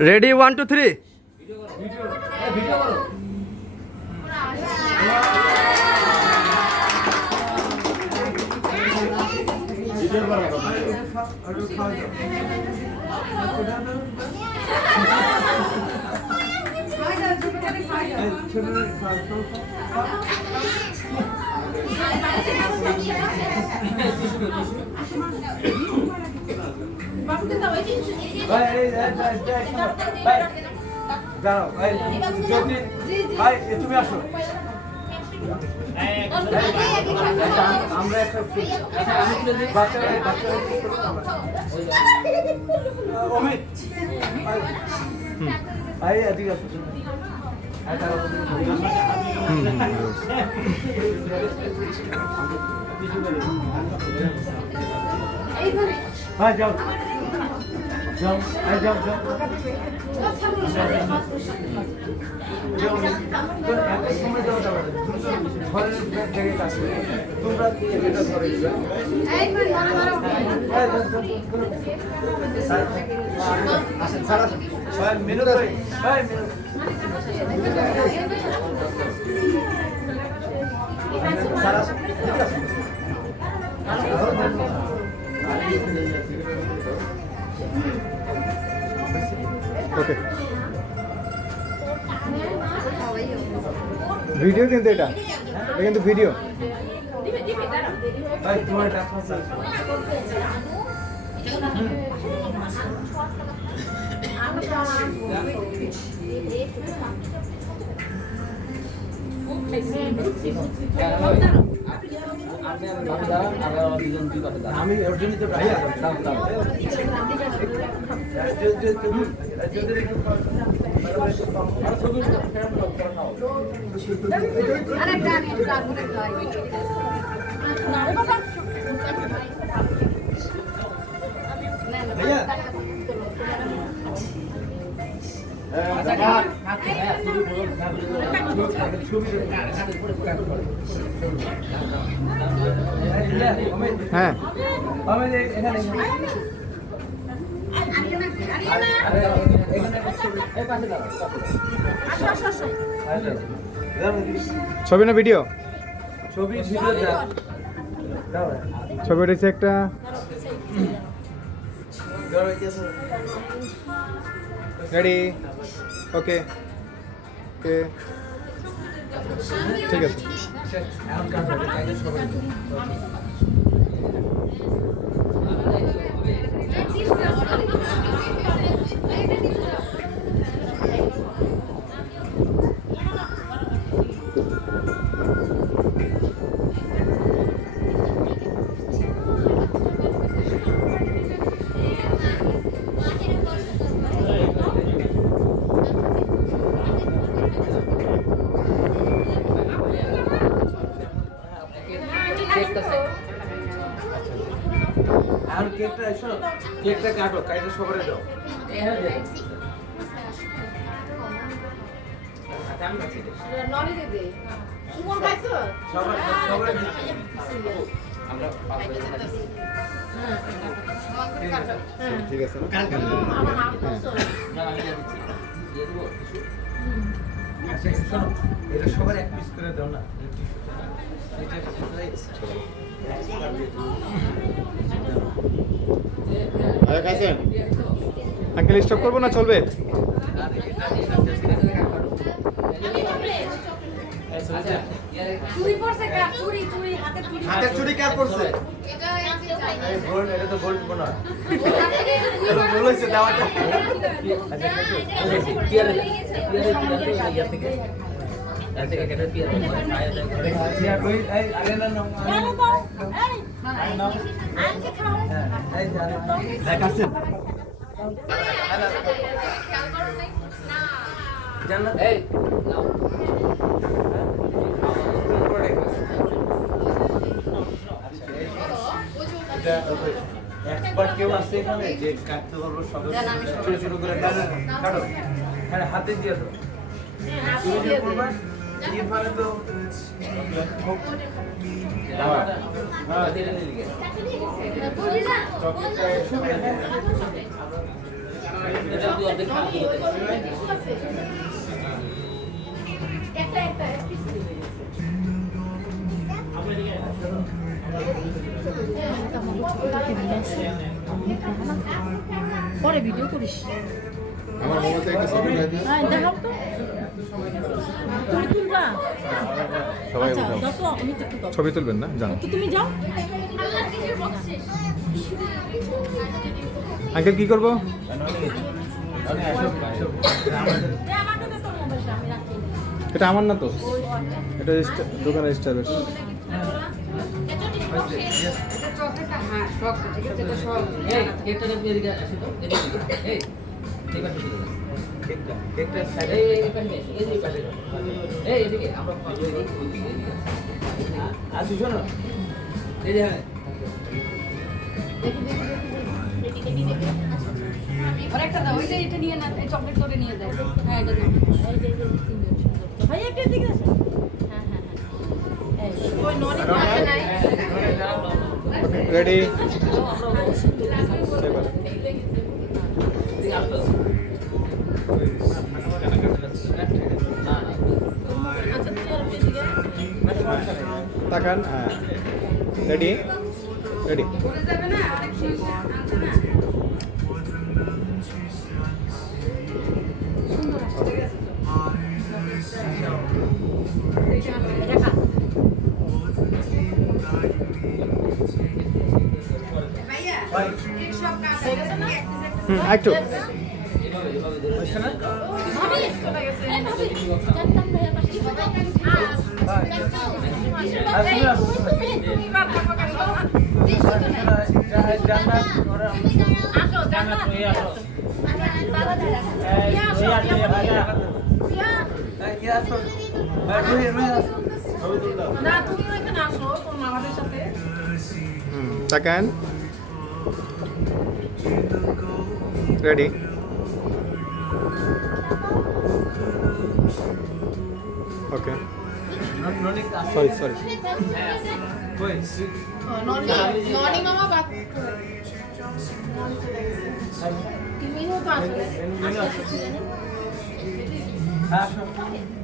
Ready 1 2 3 তুমি আসো আমরা একটা অমিত এদিকে আসো ভাই যাও যাও যাও যাও ओके वीडियो কিন্তু এটা কিন্তু ভিডিও ভাই তোমার টাকা আমি ওর জন্য তো ভাইয়া হ্যাঁ ছবি না ভিডিও ছবি ভিডিও ছবি উঠেছে একটা রেডি ওকে ওকে ঠিক আছে আর কেকটা এসো কেকটা কাটো কাইটা সবারে দাও ননি দে সুমন খাইছো সবাই আমরা ঠিক আছে আমার হাত করছো এটা সবার এক পিস করে দাও না আঙ্কেল স্টপ করবো না চলবে চুরি করছে কার চুরি চুরি হাতে চুরি কার করছে এটা এই গোল এটা তো গোল না এটা গোল হইছে দাওয়াটা একবার কেউ আসছে এখানে যে কাটতে পারবো সব ছোট ছোট করে কাটো হ্যাঁ হাতে দিয়ে দাও তুমি যে করবা ইরফানে তো হ্যাঁ দিলে দিলে এটা তুই অর্ধেক খা। একটা একটা পিস পরে ভিডিও করিস আমার মোবাইল একটা ছবি রাখি হ্যাঁ দেখাও তো তুমি তুলবা সবাই আচ্ছা উঠাও। দাও তো আমি তো একটু দাও ছবি তুলবেন না জানো তো তুমি যাও আঙ্কেল কি করবো আমাকে দে তো মোবাইলটা আমি রাখি এটা আমার না তো এটা দোকানের স্টাফের এটা চকলেটটা হ্যাঁ সব ঠিক আছে এটা সব এই কেকটা তুমি এদিকে আসো তো এদিকে এই এবার শুরু করো কেকটা কেকটা সাইড এই এখানে এই যে পাশে এই এদিকে আমরা ওইদিকে আসো শোনো এই যে হ্যাঁ আরেকটা দাও ওইটা এটা নিয়ে না এই চকলেট করে নিয়ে দাও হ্যাঁ এটা দাও এই যে সুন্দর ভাই একটা দিকে আছে হ্যাঁ হ্যাঁ হ্যাঁ এই ওই ননি তো আসে নাই রেডি আচ্ছা চল এদিকে তাকান হ্যাঁ রেডি রেডি পড়ে যাবে না আরেক জিনিস আনছে না সুন্দর আসছে এটা খা ভাইয়া এক সব কাজ হয়ে গেছে না একটু এভাবে এভাবে ধরে আসছে না ভাবি চলে গেছে এই ভাবি জানতাম ভাইয়া পাশে সবাই তুমি বাদ করো জান্নাত আসো জান্নাত তুই আসো বাবা দাদা না তুমি এখানে আসো তোমার আমাদের সাথে তাকান রেডি ওকে সরি সরি ননি মামা বাদ তুমিও তো আসলে আসো